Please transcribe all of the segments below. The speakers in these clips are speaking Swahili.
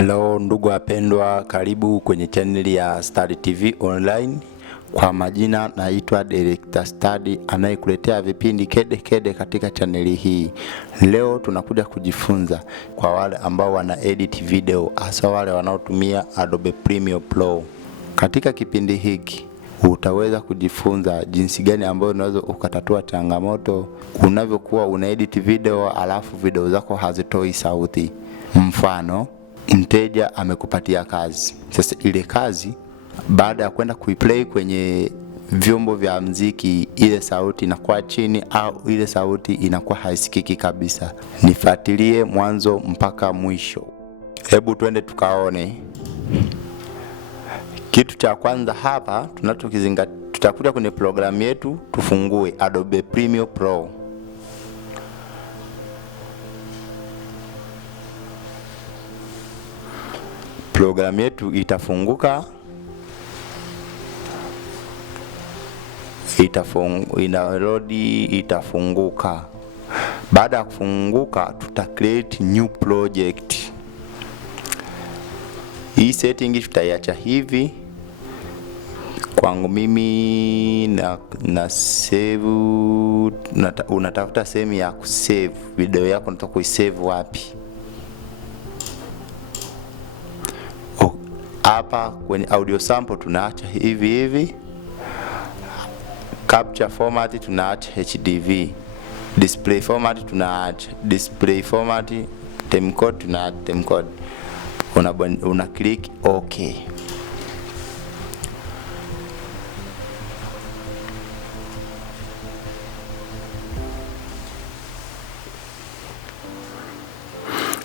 Hello ndugu wapendwa, karibu kwenye channel ya Study TV Online. Kwa majina naitwa Director Study, anayekuletea vipindi kede katika channel hii. Leo tunakuja kujifunza kwa wale ambao wana edit video, hasa wale wanaotumia adobepremier Pro. Katika kipindi hiki utaweza kujifunza jinsi gani ambayo unaweza ukatatua changamoto unavyokuwa unaedit video alafu video zako hazitoi sauti. Mfano, mteja amekupatia kazi. Sasa ile kazi baada ya kwenda kuiplay kwenye vyombo vya muziki, ile sauti inakuwa chini au ile sauti inakuwa haisikiki kabisa. Nifuatilie mwanzo mpaka mwisho. Hebu twende tukaone. Kitu cha kwanza hapa tunachokizingatia, tutakuja kwenye programu yetu, tufungue adobepremier Pro. Programu yetu itafunguka, itafunguka. Baada ya kufunguka, tuta create new project. Hii setting tutaiacha hivi. Kwangu mimi na save, unatafuta sehemu ya kusave video yako, unataka kuisave wapi? Hapa kwenye audio sample tunaacha hivi. Capture format tunaacha HDV. Display format tunaacha display format. Timecode tunaacha timecode. Una click OK.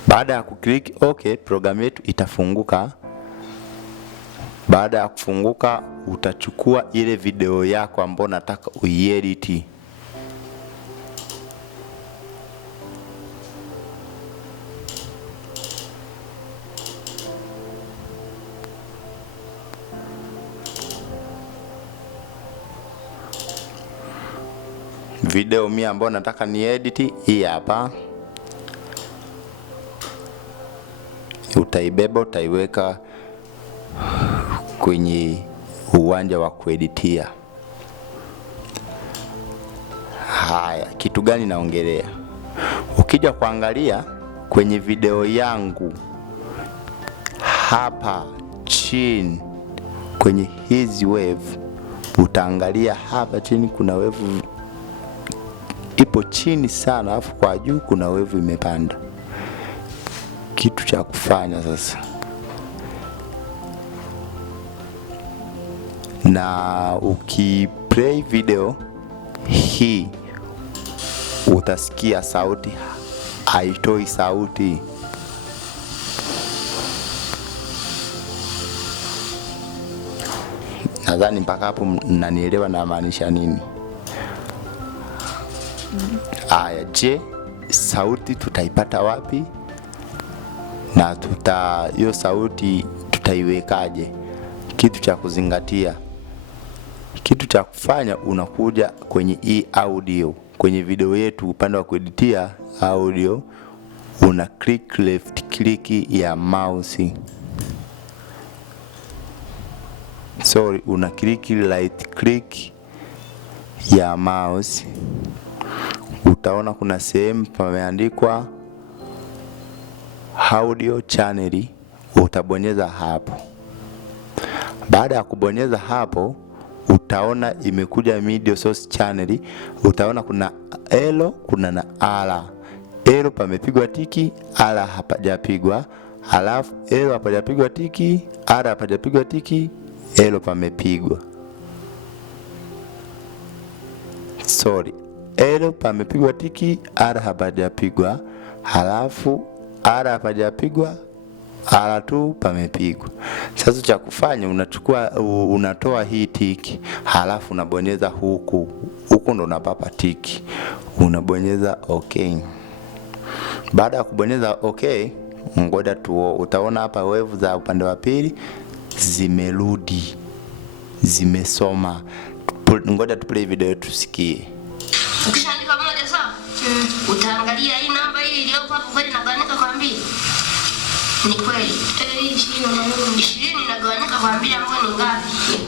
Baada ya kuclick OK, programu yetu itafunguka. Baada ya kufunguka, utachukua ile video yako ambayo nataka uiedit. Video mimi ambayo nataka ni edit hii hapa. Utaibeba, utaiweka kwenye uwanja wa kueditia. Haya, kitu gani naongelea? Ukija kuangalia kwenye video yangu hapa chini kwenye hizi wave, utaangalia hapa chini kuna wave ipo chini sana, alafu kwa juu kuna wave imepanda. Kitu cha kufanya sasa, na ukiplay video hii utasikia sauti haitoi sauti. Nadhani mpaka hapo mnanielewa na maanisha nini. Aya, je, sauti tutaipata wapi? Na hiyo sauti tutaiwekaje? Kitu cha kuzingatia, kitu cha kufanya, unakuja kwenye hii audio, kwenye video yetu upande wa kueditia audio, una click left click ya mouse. Una click right click ya mouse. Utaona kuna sehemu pameandikwa audio channel, utabonyeza hapo. Baada ya kubonyeza hapo, utaona imekuja media source channel. Utaona kuna L, kuna na R. L pamepigwa tiki, R hapajapigwa. Alafu L hapajapigwa tiki, R hapajapigwa tiki, L pamepigwa. L pamepigwa tiki, R hapajapigwa. Halafu R hapajapigwa, R2 pamepigwa. Sasa cha kufanya, unatoa hii tiki, halafu unabonyeza huku ndo unapapa tiki, unabonyeza OK. Baada ya kubonyeza OK, ngoja utaona hapa wave za upande wa pili zimerudi, zimesoma. Ngoja tuplay video tusikie. Ukishaandika moja sawa, utaangalia hii namba hii iliyopo hapo kweli na banika kwa mbili. Ni kweli. Hii 20 inagawanyika kwa 2 ambayo ni ngapi?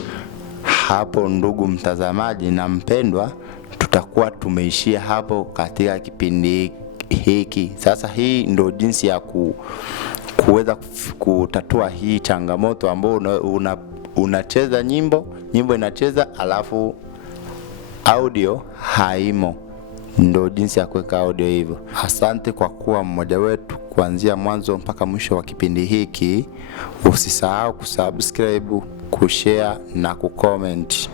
Hapo ndugu mtazamaji na mpendwa, tutakuwa tumeishia hapo katika kipindi hiki. Sasa hii ndo jinsi ya kuweza kutatua hii changamoto ambayo unacheza nyimbo inacheza alafu audio haimo. Ndo jinsi ya kuweka audio hivyo. Asante kwa kuwa mmoja wetu kuanzia mwanzo mpaka mwisho wa kipindi hiki. Usisahau kusubscribe, kushare na kucomment.